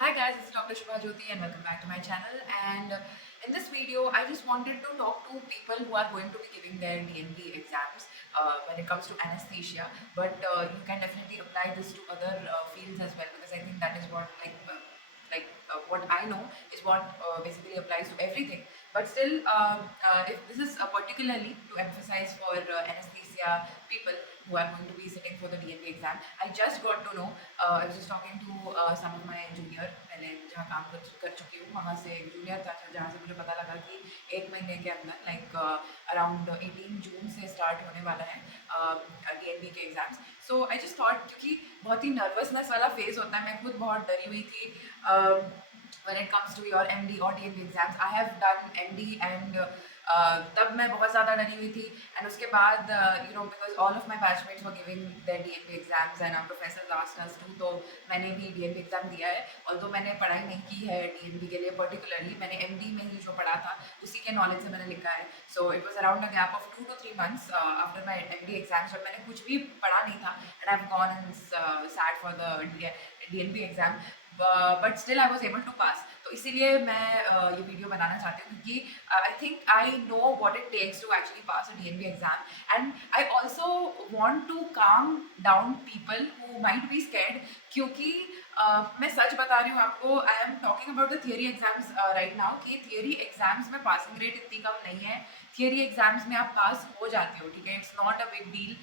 Hi guys, this is Dr. Shubha Jyoti and welcome back to my channel. And in this video, I just wanted to talk to people who are going to be giving their DNB exams when it comes to anesthesia. But you can definitely apply this to other fields as well, because I think that is what what I know is what basically applies to everything. But still, if this is particularly to emphasize for anesthesia people who are going to be sitting for the DNB exam, I just got to know. I was just talking to some of my junior, मैंने जहाँ काम कर चुकी हूँ वहाँ से एक junior था जहाँ से मुझे पता लगा कि एक महीने के अंदर अराउंड 18 जून से स्टार्ट होने वाला है DNB के exams. So I just thought, क्योंकि बहुत ही नर्वसनेस वाला फेज होता है, मैं खुद बहुत डरी हुई थी when it comes to your MD or DNB exams. I have done MD and तब मैं बहुत ज़्यादा डरी हुई थी. एंड उसके बाद because all of my batchmates were giving their DNB exams and our professors asked us to, तो मैंने भी DNB exam दिया है. Although मैंने पढ़ाई नहीं की है DNB के लिए particularly, मैंने MD में ही जो पढ़ा था उसी के नॉलेज से मैंने लिखा है. So it was around a gap of 2 to 3 months after my MD exams, जब मैंने कुछ भी पढ़ा नहीं था, and I've gone and sat for the DNB exam. But still I was able to pass. तो इसीलिए मैं ये वीडियो बनाना चाहती हूँ, क्योंकि I think I know what it takes to actually pass a DNB exam. And I also want to calm down people who might be scared, क्योंकि मैं सच बता रही हूँ आपको. I am talking about the theory exams right now, कि theory exams में passing rate इतनी कम नहीं है. थियरी एग्जाम्स में आप पास हो जाते हो, ठीक है, it's not a big deal.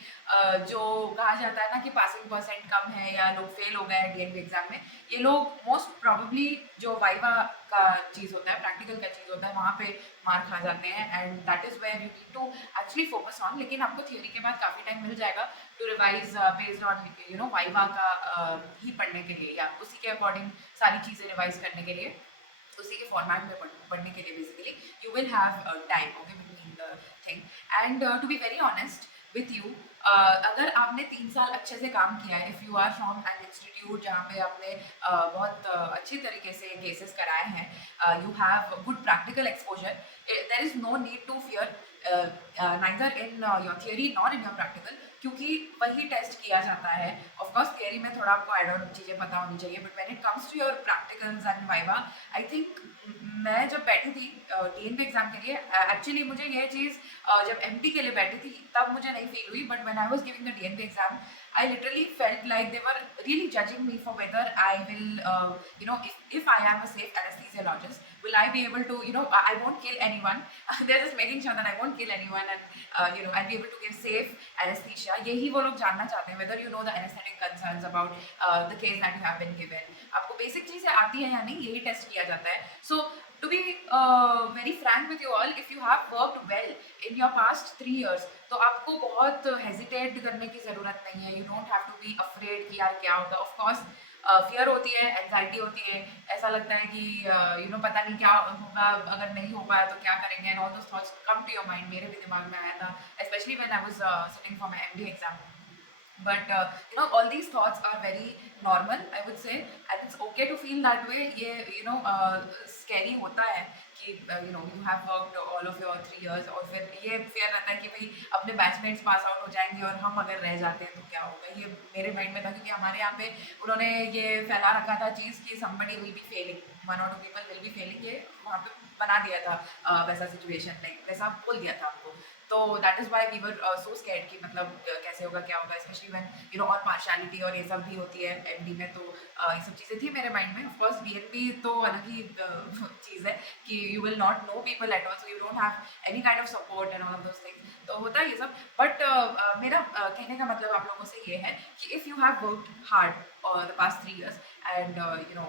जो कहा जाता है ना कि पासिंग परसेंट कम है या लोग फेल हो गए हैं DNB एग्जाम में, ये लोग मोस्ट प्रॉबली जो वाइवा का चीज़ होता है, प्रैक्टिकल का चीज़ होता है, वहाँ पे मार खा जाते हैं. And that is where you need to actually focus on. लेकिन आपको थियरी के बाद काफ़ी टाइम मिल जाएगा to revise based on viva का ही पढ़ने के लिए, या उसी के अकॉर्डिंग सारी चीज़ें रिवाइज करने के लिए, उसी के फॉर्मेट में पढ़ने के लिए basically you will have time okay between the thing. And to be very honest with you, अगर आपने 3 साल अच्छे से काम किया है, if you are from an institute जहाँ पे आपने बहुत अच्छी तरीके से केसेस कराए हैं, you have good practical exposure, there is no need to fear neither in your theory nor in your practical, क्योंकि वही टेस्ट किया जाता है. ऑफकोर्स थियरी में थोड़ा आपको एड ऑन चीज़ें पता होनी चाहिए, but when it comes to your practicals and viva, I think मैं जब बैठी थी DNB एग्जाम के लिए, एक्चुअली मुझे ये चीज़ जब MD के लिए बैठी थी तब मुझे नहीं फील हुई, but when I was giving the DNB exam, I literally felt like they were really judging me for whether I will, if I am a safe anesthesiologist, will I be able to, I won't kill anyone. They're just making sure that I won't kill anyone, and I'll be able to give safe anesthesia. यही वो लोग जानना चाहते हैं, whether you know the anesthetic concerns about the case that you have been given. आपको basic चीज़ें आती है या नहीं, यही टेस्ट किया जाता है. So to be very frank with you all, if you have worked well in your past 3 years, तो आपको बहुत हेजिटेट करने की ज़रूरत नहीं है. You don't have to be afraid कि यार क्या होगा. ऑफ कोर्स फियर होती है, एंजाइटी होती है, ऐसा लगता है कि पता नहीं क्या होगा, अगर नहीं हो पाया तो क्या करेंगे, and all those thoughts come to your mind. मेरे भी दिमाग में आया था, specially when I was sitting for my MD exam. But all these thoughts are very normal, I would say, and it's okay to feel that way. ये scary होता है कि you have worked all of your 3 years, और फिर ये fear रहता है कि भाई अपने बैचमेट्स पास आउट हो जाएंगे और हम अगर रह जाते हैं तो क्या होगा. ये मेरे माइंड में था, क्योंकि हमारे यहाँ पे उन्होंने ये फैला रखा था चीज़ कि somebody will be failing, 1 or 2 people will be failing. ये वहाँ पे बना दिया था वैसा सिचुएशन, लाइक वैसा बोल दिया था हमको. तो that is why we were so scared कि मतलब कैसे होगा क्या होगा, स्पेशली व्हेन और पार्शियलिटी और ये सब भी होती है MD में. तो ये सब चीज़ें थी मेरे माइंड में. ऑफकोर्स DNB तो अलग ही चीज़ है कि you will not know people at all, so you don't have any kind of support and all of those things. तो होता है ये सब. बट मेरा कहने का मतलब आप लोगों से ये है कि if you have worked hard the past 3 years, and you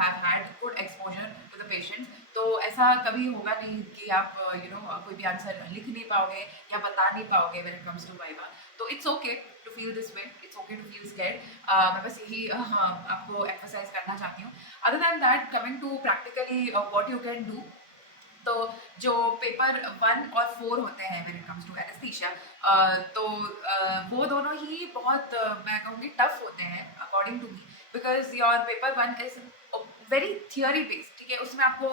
have had good exposure to the patients, तो ऐसा कभी होगा नहीं कि आप कोई भी आंसर लिख नहीं पाओगे या बता नहीं पाओगे when it comes to viva. तो it's okay to feel this way, it's okay to feel scared. मैं बस यही आपको एम्फसाइज करना चाहती हूँ. Other than that, coming to practically what you can do, तो जो पेपर 1 और 4 होते हैं when it comes to anaesthesia, तो वो दोनों ही बहुत मैं कहूँगी टफ होते हैं according to me, because your paper 1 is very theory based, ठीक है. उसमें आपको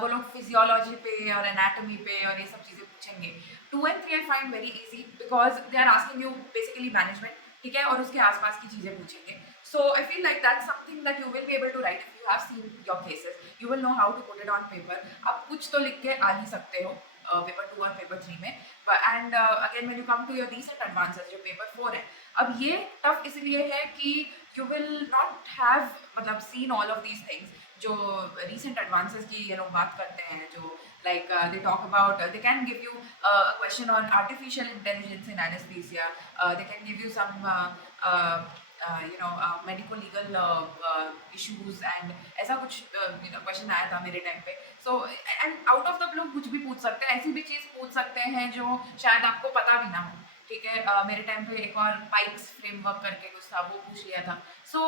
वो लोग फिजियोलॉजी पे और एनाटॉमी पे और ये सब चीज़ें पूछेंगे. 2 and 3 I find very easy, because they are asking you basically management, ठीक है, और उसके आसपास की चीज़ें पूछेंगे. So I feel like that's something that you will be able to write if you have seen your cases. You will know how to put it on paper. आप कुछ तो लिख के आ ही सकते हो पेपर 2 और पेपर 3 में. And again when you come to your recent advances जो पेपर 4 है, अब ये टफ इसलिए है कि यू विल नॉट हैव मतलब seen all of these things जो रीसेंट एडवांसेस की ये लोग बात करते हैं, जो like they talk about they can give you a question on artificial intelligence in anesthesia, they can give you some medical legal issues and ऐसा कुछ क्वेश्चन आया था मेरे टाइम पे. So and out of the blue कुछ भी पूछ सकते हैं, ऐसी भी चीज़ पूछ सकते हैं जो शायद आपको पता भी ना हो. ठीक है, मेरे टाइम पे एक और पाइप्स फ्रेमवर्क करके कुछ था, वो पूछ लिया था. सो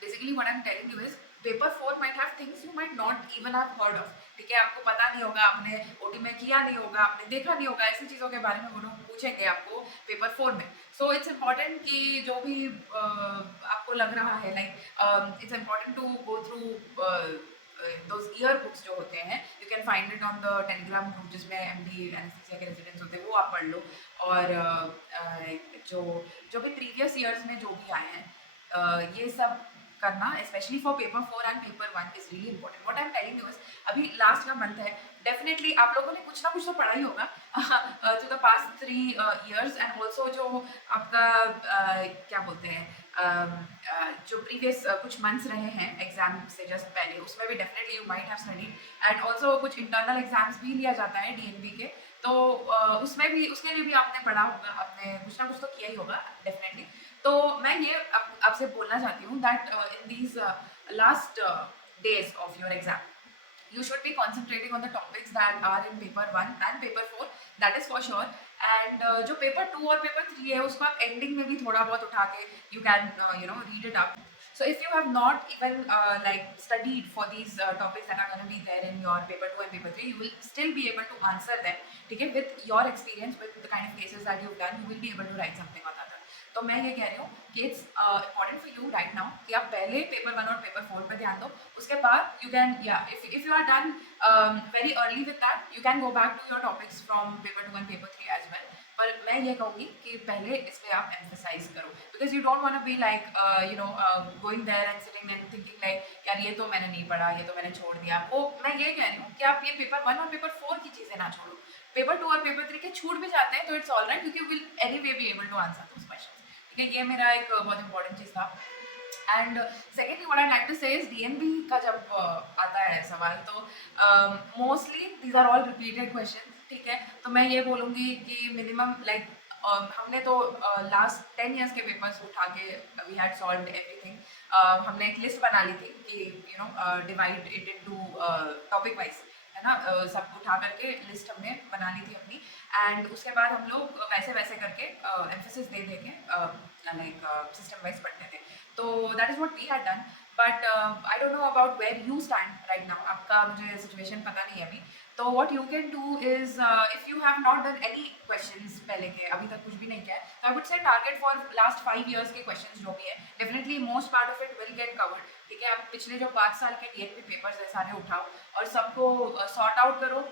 basically what I'm telling you is paper 4 might have things you might not even have heard of. ठीक है, आपको पता नहीं होगा, आपने ओटी में किया नहीं होगा, आपने देखा नहीं होगा, ऐसी चीज़ों के बारे में वो लोग पूछेंगे आपको पेपर 4 में. सो इट्स इम्पॉर्टेंट कि जो भी आपको लग रहा है like it's important to go through those year books जो होते हैं. You can find it on the Telegram group जिसमें एमडी एनेस्थीसिया के रेजिडेंट्स होते हैं, वो आप पढ़ लो. और जो जो भी प्रीवियस ईयर्स में जो भी आए हैं ये सब करना, specially for paper 4 and paper 1 is really important. What I am telling you is अभी लास्ट का मंथ है, डेफिनेटली आप लोगों ने कुछ ना कुछ तो पढ़ा ही होगा to the past 3 years. And also जो आपका क्या बोलते हैं जो प्रीवियस कुछ मंथ्स रहे हैं एग्जाम से जस्ट पहले, उसमें भी definitely you might have studied. And also कुछ इंटरनल एग्जाम्स भी लिया जाता है डीएनबी के, तो उसमें भी उसके लिए भी आपने पढ़ा होगा, आपने कुछ ना कुछ तो किया ही होगा डेफिनेटली. तो मैं ये आपसे बोलना चाहती हूँ that in these last days of your exam, you should be concentrating on the topics that are in paper 1 and paper 4, that is for sure. And जो paper 2 और paper 3 है उसको आप ending में भी थोड़ा बहुत उठा के you can read it up. So if you have not even like studied for these topics that are going to be there in your paper 2 and paper 3, you will still be able to answer them. ठीक है, with your experience, with the kind of cases that you've done, you will be able to write something on that. तो मैं ये कह रही हूँ कि it's important for you right now कि आप पहले पेपर 1 और पेपर 4 पे ध्यान दो. उसके बाद you can if you are done very early with that, you can go back to your topics from paper 2 and paper 3 as well. पर मैं ये कहूँगी कि पहले इस पर आप एम्फेसाइज करो, because you don't want to be like going there and sitting and thinking like यार ये तो मैंने नहीं पढ़ा, ये तो मैंने छोड़ दिया. वो मैं ये कह रही हूँ कि आप ये पेपर 1 और पेपर 4 की चीज़ें ना छोड़ो. पेपर 2 और पेपर 3 के छूट भी जाते हैं तो इट्स ऑल राइट, क्योंकि you will anyway be able to answer those question. ये मेरा एक बहुत इंपॉर्टेंट चीज़ था. And secondly what I like to say is DNB का जब आता है सवाल, तो mostly these are all repeated question. ठीक है, तो मैं ये बोलूँगी कि मिनिमम लाइक हमने तो लास्ट 10 ईयर्स के पेपर्स उठा के वी हैड सॉल्व्ड एवरीथिंग. हमने एक लिस्ट बना ली थी कि divide it into topic wise, है ना, सब उठा करके लिस्ट हमने बना ली थी अपनी. एंड उसके बाद हम लोग वैसे वैसे करके एम्फेसिस दे के लाइक सिस्टम वाइज पढ़ते थे. तो that is what we had done. But I don't know about where you stand right now, आपका मुझे सिचुएशन पता नहीं है अभी. तो what you can do is if you have not done any questions पहले के, अभी तक कुछ भी नहीं किया है, तो I would say target for last 5 years के क्वेश्चंस जो भी है, definitely most part of it will get covered. ठीक है, आप पिछले जो 5 साल के डीएनबी पेपर्स है सारे उठाओ और सबको सॉर्ट आउट करो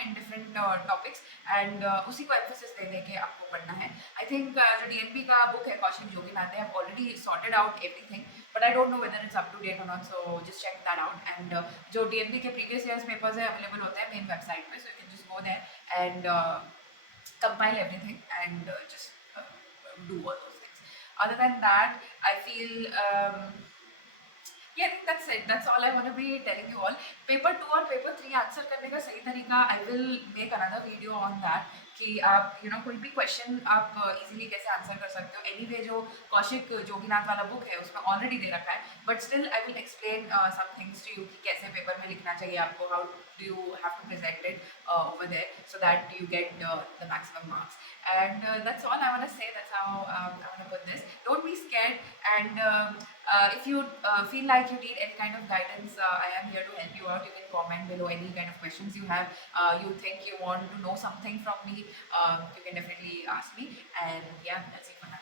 इन डिफरेंट टॉपिक्स. एंड उसी को एम्फेसिस दे के आपको पढ़ना है. आई थिंक जो डीएनबी का बुक है Kaushik Joginath, have already sorted out everything, but I don't know whether it's up to date और not, so just check that out. And जो डीएनबी के प्रीवियस ईयर्स पेपर्स है अवेलेबल होते हैं मेन वेबसाइट पे, so you can just go there and compile everything and just do all those things. Other than that, I feel yeah, I think that's it. That's all I want to be telling you all. Paper 2 और paper 3 answer करने का सही तरीका I will make another video on that कि आप कोई भी question आप इजीली कैसे आंसर कर सकते हो. एनीवे जो कौशिक जोगीनाथ वाला बुक है उसमें ऑलरेडी दे रखा है, but still I will explain some things to you कि कैसे पेपर में लिखना चाहिए आपको, how do you have to present it over there so that you get the maximum marks. And that's all I want to say. That's how I want to put this. Don't be scared. And if you feel like you need any kind of guidance, I am here to help you out. You can comment below any kind of questions you have. You think you want to know something from me, you can definitely ask me. And yeah, that's it for now.